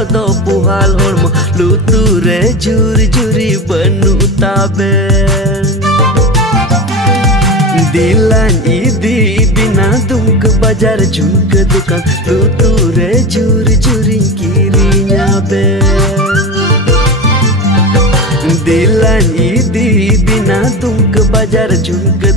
godo puhal hormo luture juri juri banu tabe dilan idi na dum ke bajar jun ke dukan luture juri juri kirinya be dilan idi na dum ke bajar jun ke